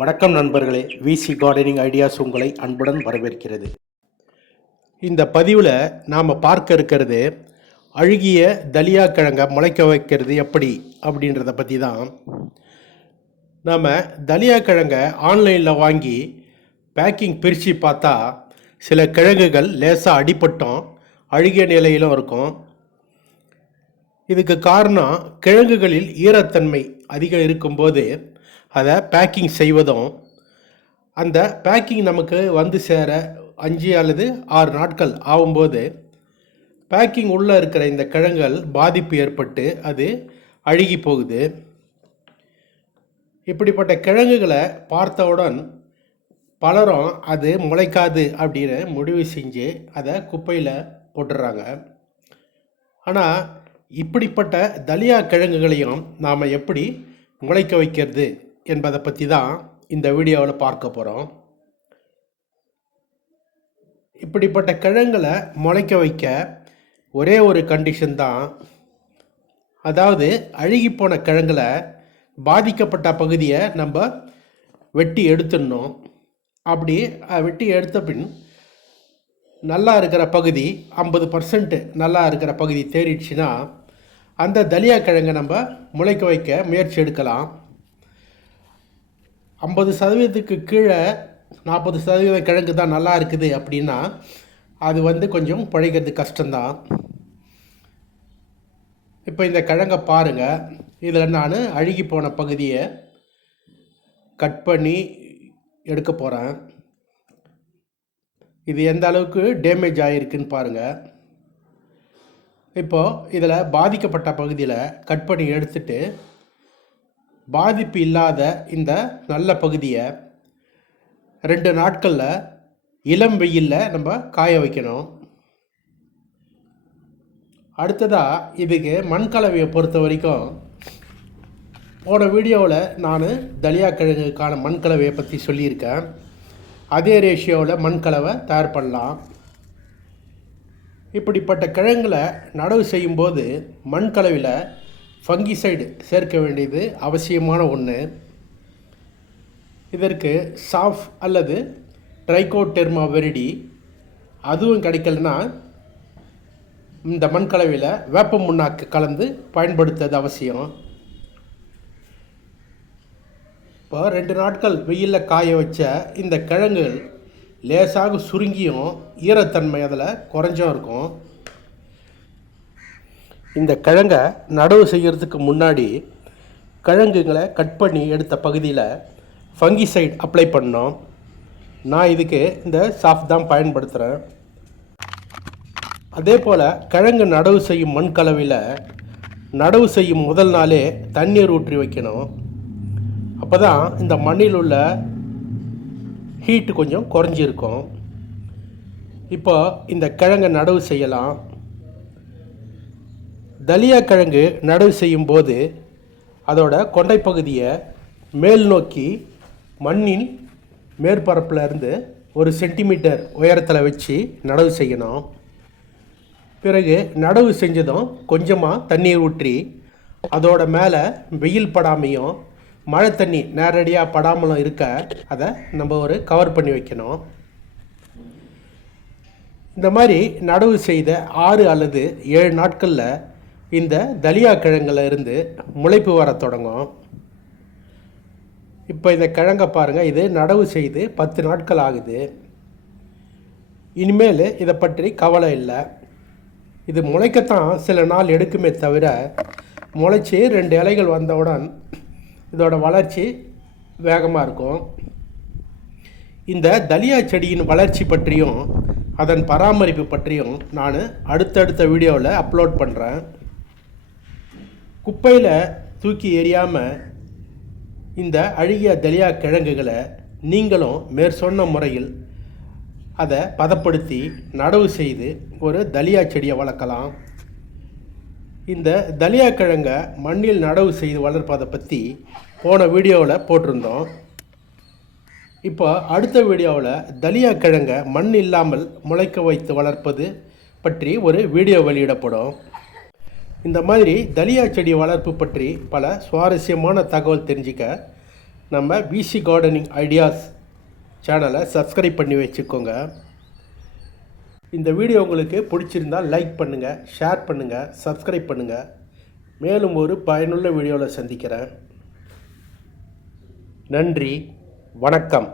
வணக்கம் நண்பர்களே, விசி gardening ideas உங்களை அன்புடன் வரவேற்கிறது. இந்த பதிவில் நாம் பார்க்க இருக்கிறது அழுகிய தலியா கிழங்கை முளைக்க வைக்கிறது எப்படி அப்படின்றத பற்றி தான். நாம் தலியா கிழங்கை ஆன்லைனில் வாங்கி பேக்கிங் பிரித்து பார்த்தா சில கிழங்குகள் லேசாக அடிபட்டும் அழுகிய நிலையிலும் இருக்கும். இதுக்கு காரணம் கிழங்குகளில் ஈரத்தன்மை அதிகம் இருக்கும்போது அதை பேக்கிங் செய்வதும், அந்த பேக்கிங் நமக்கு வந்து சேர 5 அல்லது 6 நாட்கள் ஆகும்போது பேக்கிங் உள்ளே இருக்கிற இந்த கிழங்குகள் பாதிப்பு ஏற்பட்டு அது அழுகி போகுது. இப்படிப்பட்ட கிழங்குகளை பார்த்தவுடன் பலரும் அது முளைக்காது அப்படின்னு முடிவு செஞ்சு அதை குப்பையில் போட்டுடுறாங்க. ஆனால் இப்படிப்பட்ட தலியா கிழங்குகளையும் நாம் எப்படி முளைக்க வைக்கிறது என்பதை பற்றி தான் இந்த வீடியோவில் பார்க்க போகிறோம். இப்படிப்பட்ட கிழங்குகளை முளைக்க வைக்க ஒரே ஒரு கண்டிஷன் தான். அதாவது அழுகிப்போன கிழங்குல பாதிக்கப்பட்ட பகுதியை நம்ம வெட்டி எடுத்துடணும். அப்படி வெட்டி எடுத்த பின் நல்லா இருக்கிற பகுதி 50% நல்லா இருக்கிற பகுதி தேறிடுச்சுன்னா அந்த தலியா கிழங்கை நம்ம முளைக்க வைக்க முயற்சி எடுக்கலாம். 50% கீழே 40% கிழங்கு தான் நல்லா இருக்குது அப்படின்னா அது கொஞ்சம் பிழைக்கிறது கஷ்டம்தான். இப்போ இந்த கிழங்கை பாருங்கள். இதில் நான் அழுகி போன பகுதியை கட் பண்ணி எடுக்க போகிறேன். இது எந்த அளவுக்கு டேமேஜ் ஆகிருக்குன்னு பாருங்கள். இப்போது இதில் பாதிக்கப்பட்ட பகுதியில் கட் பண்ணி எடுத்துட்டு பாதிப்பு இல்லாத இந்த நல்ல பகுதியை 2 நாட்களில் இளம் வெயிலில் நம்ம காய வைக்கணும். அடுத்ததாக இதுக்கு மண்கலவையை பொறுத்த வரைக்கும் போன வீடியோவில் நான் தலியா கிழங்குக்கான மண்கலவையை பற்றி சொல்லியிருக்கேன். அதே ரேஷியோவில் மண்கலவை தயார் பண்ணலாம். இப்படிப்பட்ட கிழங்குகளை நடவு செய்யும்போது மண்கலவையில் ஃபங்கிசைடு சேர்க்க வேண்டியது அவசியமான ஒன்று. இதற்கு சாஃப் அல்லது ட்ரைகோடெர்மா வெரிடி, அதுவும் கிடைக்கலனா இந்த மண்கலவையில் வேப்ப முன்னாக்கு கலந்து பயன்படுத்துவது அவசியம். இப்போ 2 நாட்கள் வெயிலில் காய வச்ச இந்த கிழங்குகள் லேசாக சுருங்கியும் ஈரத்தன்மை அதில் குறைஞ்சும் இருக்கும். இந்த கிழங்கை நடவு செய்கிறதுக்கு முன்னாடி கிழங்குகளை கட் பண்ணி எடுத்த பகுதியில் ஃபங்கிசைட் அப்ளை பண்ணோம். நான் இதுக்கு இந்த சாஃப்ட் தான் பயன்படுத்துகிறேன். அதே போல் கிழங்கு நடவு செய்யும் மண்கலவையில் நடவு செய்யும் முதல் நாளே தண்ணீர் ஊற்றி வைக்கணும். அப்போ தான் இந்த மண்ணில் உள்ள ஹீட்டு கொஞ்சம் குறைஞ்சிருக்கும். இப்போ இந்த கிழங்கை நடவு செய்யலாம். தலியா கிழங்கு நடவு செய்யும் போது அதோட கொண்டை பகுதியை மேல் நோக்கி மண்ணின் மேற்பரப்பில் இருந்து 1 சென்டிமீட்டர் உயரத்தில் வச்சு நடவு செய்யணும். பிறகு நடவு செஞ்சதும் கொஞ்சமாக தண்ணீர் ஊற்றி அதோட மேலே வெயில் படாமையும் மழை தண்ணி நேரடியாக படாமலும் இருக்க அதை நம்ம ஒரு கவர் பண்ணி வைக்கணும். இந்த மாதிரி நடவு செய்த 6 அல்லது 7 நாட்களில் இந்த தலியா கிழங்குல இருந்து முளைப்பு வர தொடங்கும். இப்போ இந்த கிழங்கை பாருங்கள். இது நடவு செய்து 10 நாட்கள் ஆகுது. இனிமேல் இதை பற்றி கவலை இல்லை. இது முளைக்கத்தான் சில நாள் எடுக்குமே தவிர முளைச்சி 2 இலைகள் வந்தவுடன் இதோட வளர்ச்சி வேகமாக இருக்கும். இந்த தலியா செடியின் வளர்ச்சி பற்றியும் அதன் பராமரிப்பு பற்றியும் நான் அடுத்தடுத்த வீடியோவில் அப்லோட் பண்ணுறேன். குப்பையில் தூக்கி எறியாமல் இந்த அழுகிய தலியா கிழங்குகளை நீங்களும் மேற்சொன்ன முறையில் அதை பதப்படுத்தி நடவு செய்து ஒரு தலியா செடியை வளர்க்கலாம். இந்த தலியா கிழங்கை மண்ணில் நடவு செய்து வளர்ப்பதை பற்றி போன வீடியோவில் போட்டிருந்தோம். இப்போ அடுத்த வீடியோவில் தலியா கிழங்கை மண் இல்லாமல் முளைக்க வைத்து வளர்ப்பது பற்றி ஒரு வீடியோ வெளியிடப்படும். இந்த மாதிரி தலியா செடி வளர்ப்பு பற்றி பல சுவாரஸ்யமான தகவல் தெரிஞ்சிக்க நம்ம பிசி கார்டனிங் ஐடியாஸ் சேனலை சப்ஸ்கிரைப் பண்ணி வச்சுக்கோங்க. இந்த வீடியோ உங்களுக்கு பிடிச்சிருந்தால் லைக் பண்ணுங்கள், ஷேர் பண்ணுங்கள், சப்ஸ்கிரைப் பண்ணுங்கள். மேலும் ஒரு பயனுள்ள வீடியோவில் சந்திக்கிறேன். நன்றி, வணக்கம்.